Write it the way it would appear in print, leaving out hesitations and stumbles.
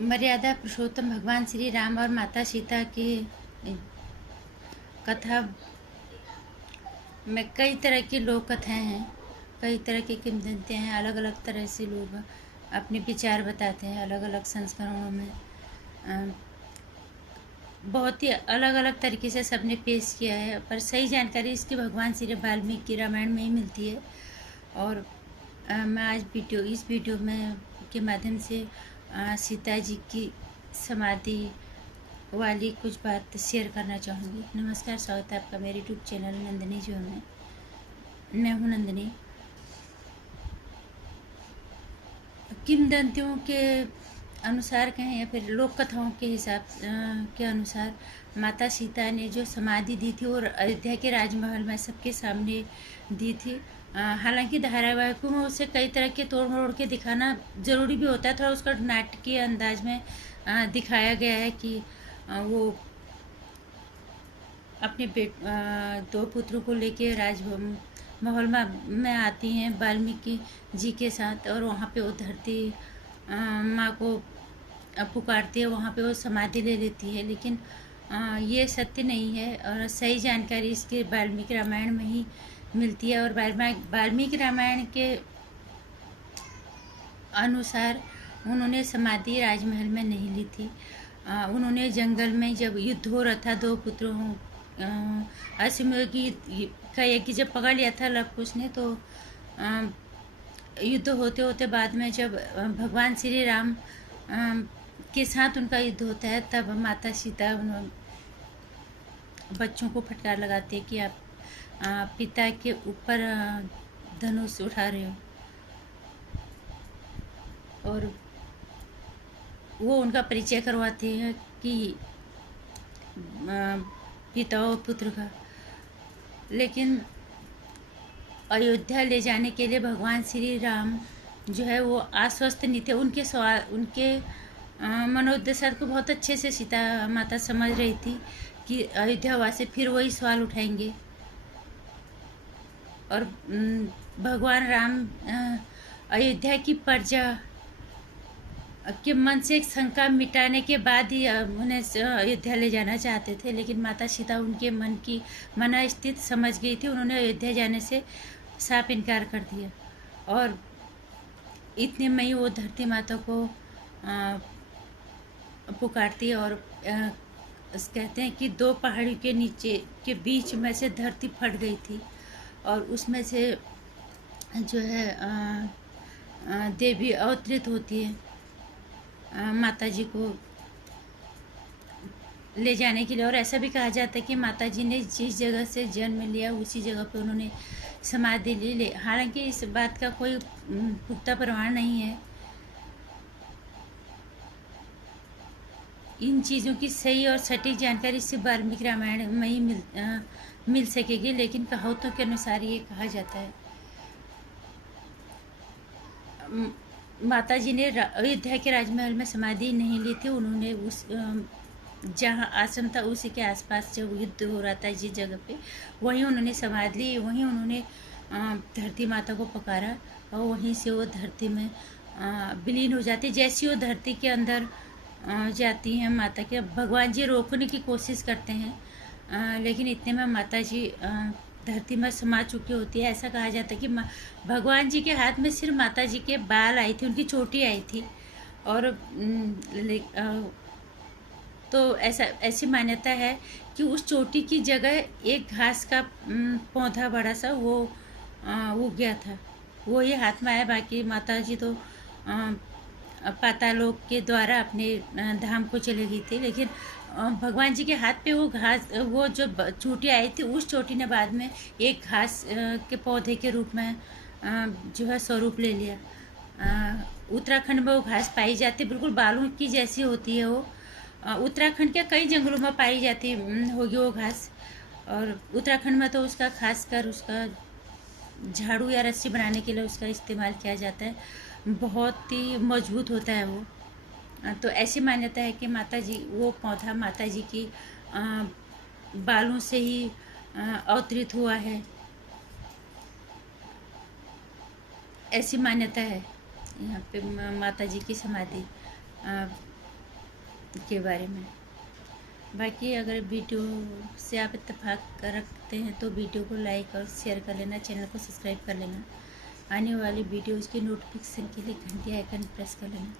मर्यादा पुरुषोत्तम भगवान श्री राम और माता सीता की कथा में कई तरह की लोक कथाएँ हैं, कई तरह की किंवदंतियाँ हैं। अलग अलग तरह से लोग अपने विचार बताते हैं, अलग अलग संस्करणों में बहुत ही अलग अलग तरीके से सबने पेश किया है, पर सही जानकारी इसकी भगवान श्री वाल्मीकि रामायण में ही मिलती है। और मैं आज इस वीडियो में के माध्यम से सीता जी की समाधि वाली कुछ बात शेयर करना चाहूँगी। नमस्कार, स्वागत है आपका मेरे यूट्यूब चैनल नंदिनी जो में। मैं हूँ नंदिनी। किंवदंतियों के अनुसार कहें या फिर लोक कथाओं के हिसाब के अनुसार माता सीता ने जो समाधि दी थी और अयोध्या के राजमहल में सबके सामने दी थी। हालांकि धारावाहिकों में उसे कई तरह के तोड़ मरोड़ के दिखाना ज़रूरी भी होता है, थोड़ा उसका नाटकीय अंदाज में दिखाया गया है कि वो अपने दो पुत्रों को लेके राजमहल में आती हैं वाल्मीकि जी के साथ, और वहाँ पे वो धरती माँ को पुकारती है, वहाँ पे वो समाधि ले लेती है। लेकिन ये सत्य नहीं है और सही जानकारी इसके वाल्मीकि रामायण में ही मिलती है। और वाल्मीकि रामायण के अनुसार उन्होंने समाधि राजमहल में नहीं ली थी। उन्होंने जंगल में जब युद्ध हो रहा था दो पुत्रों अश्वमेध का यज्ञ जब पकड़ लिया था लव कुश ने, तो युद्ध होते होते बाद में जब भगवान श्री राम के साथ उनका युद्ध होता है, तब माता सीता बच्चों को फटकार लगाती है कि आप पिता के ऊपर धनुष उठा रहे हो, और वो उनका परिचय करवाते हैं कि पिता और पुत्र का। लेकिन अयोध्या ले जाने के लिए भगवान श्री राम जो है वो आश्वस्त नहीं थे। उनके मनोदशा को बहुत अच्छे से सीता माता समझ रही थी कि अयोध्या वासी फिर वही सवाल उठाएंगे, और भगवान राम अयोध्या की प्रजा के मन से एक शंका मिटाने के बाद ही उन्हें अयोध्या ले जाना चाहते थे। लेकिन माता सीता उनके मन की मनस्थिति समझ गई थी, उन्होंने अयोध्या जाने से साफ इनकार कर दिया। और इतने में ही वो धरती माता को पुकारती है, और कहते हैं कि दो पहाड़ी के नीचे के बीच में से धरती फट गई थी, और उसमें से जो है देवी अवतरित होती है माता जी को ले जाने के लिए। और ऐसा भी कहा जाता है कि माता जी ने जिस जगह से जन्म लिया उसी जगह पे उन्होंने समाधि ले। हालांकि इस बात का कोई पुख्ता प्रमाण नहीं है। इन चीज़ों की सही और सटीक जानकारी सिर्फ वाल्मीकि रामायण में ही मिल सकेगी। लेकिन कहावतों के अनुसार ये कहा जाता है माता जी ने अयोध्या के राजमहल में समाधि नहीं ली थी। उन्होंने उस जहाँ आश्रम था उसी के आसपास जब युद्ध हो रहा था जिस जगह पे, वहीं उन्होंने समाधि ली, वहीं उन्होंने धरती माता को पुकारा, और वहीं से वो धरती में विलीन हो जाती। जैसी वो धरती के अंदर जाती हैं माता के, भगवान जी रोकने की कोशिश करते हैं, लेकिन इतने में माता जी धरती में समा चुकी होती है। ऐसा कहा जाता है कि भगवान जी के हाथ में सिर्फ माता जी के बाल आई थी, उनकी चोटी आई थी। और तो ऐसी मान्यता है कि उस चोटी की जगह एक घास का पौधा बड़ा सा वो उग गया था, वो ही हाथ में आया। बाकी माता जी तो पातालोक के द्वारा अपने धाम को चली गई थी। लेकिन भगवान जी के हाथ पे वो घास, वो जो चोटी आई थी, उस चोटी ने बाद में एक घास के पौधे के रूप में जो है स्वरूप ले लिया। उत्तराखंड में वो घास पाई जाती, बिल्कुल बालों की जैसी होती है वो। उत्तराखंड के कई जंगलों में पाई जाती होगी वो घास, और उत्तराखंड में तो उसका खास कर उसका झाड़ू या रस्सी बनाने के लिए उसका इस्तेमाल किया जाता है। बहुत ही मजबूत होता है वो। तो ऐसी मान्यता है कि माता जी वो पौधा माता जी की बालों से ही अवतरित हुआ है, ऐसी मान्यता है। यहाँ पे माता जी की समाधि के बारे में। बाकी अगर वीडियो से आप इत्तेफाक रखते हैं तो वीडियो को लाइक और शेयर कर लेना, चैनल को सब्सक्राइब कर लेना, आने वाली वीडियोज़ की नोटिफिकेशन के लिए घंटी आइकन प्रेस कर लेना।